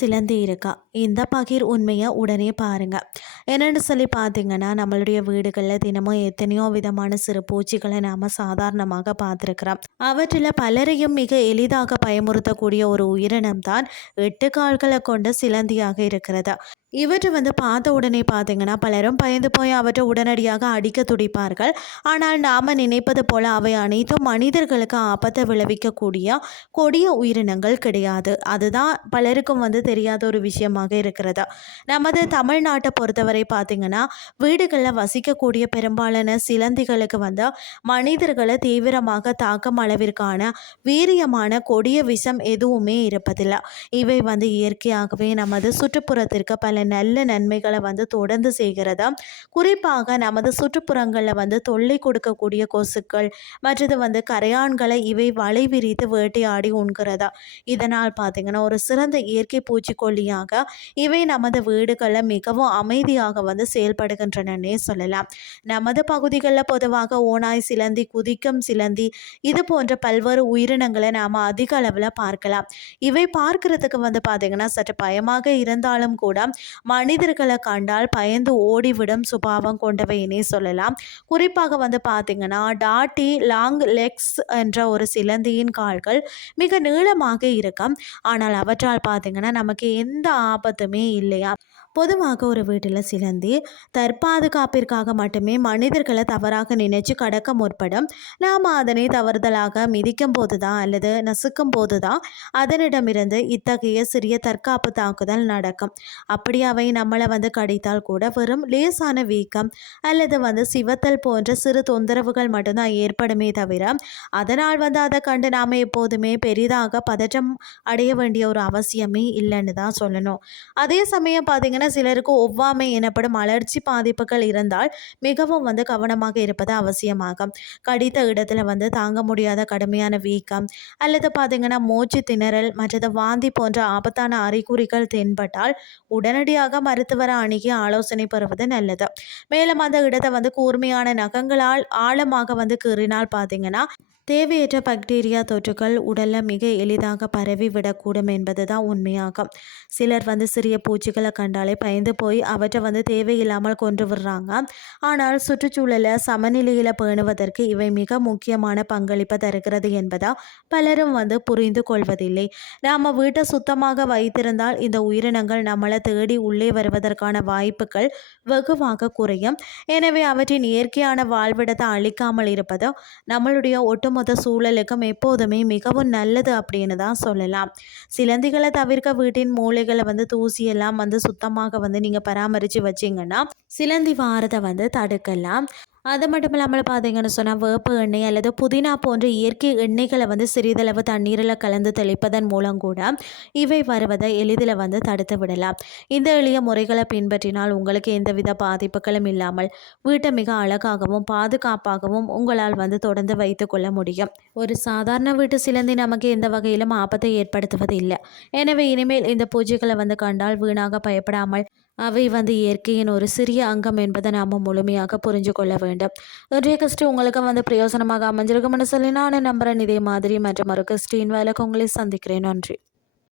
சிலந்தி இருக்கா? இந்த பகிர் உண்மையை உடனே பாருங்க. என்னென்னு சொல்லி பார்த்தீங்கன்னா, நம்மளுடைய வீடுகளில் தினமும் எத்தனையோ விதமான சிறு பூச்சிகளை நாம் சாதாரணமாக பார்த்துருக்கிறோம். அவற்றில் பலரையும் மிக எளிதாக பயமுறுத்தக்கூடிய ஒரு உயிரினம் தான் 8 கால்களை கொண்ட சிலந்தியாக இருக்கிறது. இவற்றை பார்த்த உடனே பார்த்தீங்கன்னா, பலரும் பயந்து போய் அவற்றை உடனடியாக அடிக்க துடிப்பார்கள். ஆனால் நாம் நினைப்பது போல அவை அனைத்தும் மனிதர்களுக்கு ஆபத்தை விளைவிக்கக்கூடிய கொடிய உயிரினங்கள் கிடையாது. அதுதான் பலருக்கும் தெரியாத ஒரு விஷயமாக இருக்கிறது. நமது தமிழ்நாட்டை பொறுத்தவரை பார்த்தீங்கன்னா, வீடுகளில் வசிக்கக்கூடிய பெரும்பாலான சிலந்திகளுக்கு மனிதர்களை தீவிரமாக தாக்கும் அளவிற்கான வீரியமான கொடிய விஷம் எதுவுமே இருப்பதில்லை. இவை இயற்கையாகவே நமது சுற்றுப்புறத்திற்கு பல நல்ல நன்மைகளை தொடர்ந்து செய்கிறதா. குறிப்பாக நமது சுற்றுப்புறங்களில் தொல்லை கொடுக்கக்கூடிய கொசுக்கள் மற்றது கரையான்களை இவை வலை விரித்து வேட்டையாடி உண்கிறதா. இதனால் பார்த்தீங்கன்னா, ஒரு சிறந்த இயற்கை பூச்சிக்கொல்லியாக இவை நமது வீடுகளில் மிகவும் அமைதியாக செயல்படுகின்றனே சொல்லலாம். நமது பகுதிகளில் பொதுவாக ஓநாய் சிலந்தி, குதிக்கும் சிலந்தி, இது போன்ற பல்வேறு உயிரினங்களை நாம் அதிக அளவில் பார்க்கலாம். இவை பார்க்கறதுக்கு பார்த்தீங்கன்னா சற்று பயமாக இருந்தாலும் கூட மனிதர்களை கண்டால் பயந்து ஓடிவிடும் சுபாவம் கொண்டவையினே சொல்லலாம். குறிப்பாக பார்த்தீங்கன்னா, டாட்டி லாங் லெக்ஸ் என்ற ஒரு சிலந்தியின் கால்கள் மிக நீளமாக இருக்கும். ஆனால் அவற்றால் பார்த்தீங்கன்னா நமக்கு எந்த ஆபத்துமே இல்லையா. பொதுவாக ஒரு வீட்டில் சிலந்தி தற்பாதுகாப்பிற்காக மட்டுமே மனிதர்களை தவறாக நினைச்சு கடக்க முற்படும். நாம் அதனை தவறுதலாக மிதிக்கும் போது தான் அல்லது நசுக்கும் போது தான் அதனிடமிருந்து இத்தகைய சிறிய தற்காப்பு தாக்குதல் நடக்கும். அப்படி அவை நம்மளை கடித்தால் கூட வெறும் லேசான வீக்கம் அல்லது சிவத்தல் போன்ற சிறு தொந்தரவுகள் மட்டும்தான் ஏற்படுமே தவிர அதனால் அதை கண்டு நாம் எப்போதுமே பெரிதாக பதற்றம் அடைய வேண்டிய ஒரு அவசியமே இல்லைன்னு தான் சொல்லணும். அதே சமயம் பார்த்தீங்கன்னா, சிலருக்கு ஒவ்வாமை எனப்படும் அலர்ஜி பாதிப்புகள் இருந்தால் மிகவும் கவனமாக இருப்பது அவசியமாகும். கடித்த இடத்துல தாங்க முடியாத கடுமையான வீக்கம் அல்லது பார்த்தீங்கன்னா மூச்சு திணறல் மற்றது வாந்தி போன்ற ஆபத்தான அறிகுறிகள் தென்பட்டால் உடனடியாக மருத்துவரை அணுகி ஆலோசனை பெறுவது நல்லது. மேலும் அந்த இடத்தை கூர்மையான நகங்களால் ஆழமாக கீறினால் பார்த்தீங்கன்னா தேவையற்ற பாக்டீரியா தொற்றுகள் உடலில் மிக எளிதாக பரவி விடக்கூடும் என்பது தான் உண்மையாகும். சிலர் சிறிய பூச்சிகளை கண்டாலே பயந்து போய் அவற்றை தேவையில்லாமல் கொன்று விடுறாங்க. ஆனால் சுற்றுச்சூழலை சமநிலையில் பேணுவதற்கு இவை மிக முக்கியமான பங்களிப்பை தருகிறது என்பதா பலரும் புரிந்து கொள்வதில்லை. நாம் வீட்டை சுத்தமாக வைத்திருந்தால் இந்த உயிரினங்கள் நம்மளை தேடி உள்ளே வருவதற்கான வாய்ப்புகள் வெகுவாக குறையும். எனவே அவற்றின் இயற்கையான வாழ்விடத்தை அழிக்காமல் இருப்பது நம்மளுடைய ஒட்டுமொத்த சூழலுக்கும் எப்போதுமே மிகவும் நல்லது அப்படின்னு தான் சொல்லலாம். சிலந்திகளை தவிர்க்க வீட்டின் மூளைகளை தூசியெல்லாம் சுத்தமாக நீங்கள் பராமரித்து வச்சிங்கன்னா சிலந்தி வாரத்தை தடுக்கலாம். அது மட்டும் இல்லாமல் பார்த்தீங்கன்னு சொன்னால் வேப்ப எண்ணெய் அல்லது புதினா போன்ற இயற்கை எண்ணெய்களை சிறிதளவு தண்ணீரில் கலந்து தெளிப்பதன் மூலம் கூட இவை வருவதை எளிதில் தடுத்து விடலாம். இந்த எளிய முறைகளை பின்பற்றினால் உங்களுக்கு எந்தவித பாதிப்புகளும் இல்லாமல் வீட்டை மிக அழகாகவும் பாதுகாப்பாகவும் உங்களால் தொடர்ந்து வைத்து கொள்ள முடியும். ஒரு சாதாரண வீட்டு சிலந்தி நமக்கு எந்த வகையிலும் ஆபத்தை ஏற்படுத்துவது இல்லை. எனவே இனிமேல் இந்த பூஜைகளை கண்டால் வீணாக பயப்படாமல் அவை இயற்கையின் ஒரு சிறிய அங்கம் என்பதை நாம் முழுமையாக புரிஞ்சு கொள்ள வேண்டும். இன்றைய கிறிஸ்டி உங்களுக்கு பிரயோசனமாக அமைஞ்சிருக்கும்னு சொல்லி நான் நம்புகிறேன். இதே மாதிரி மற்றும் ஒரு கிறிஸ்டின் வேலைக்கு உங்களை சந்திக்கிறேன். நன்றி.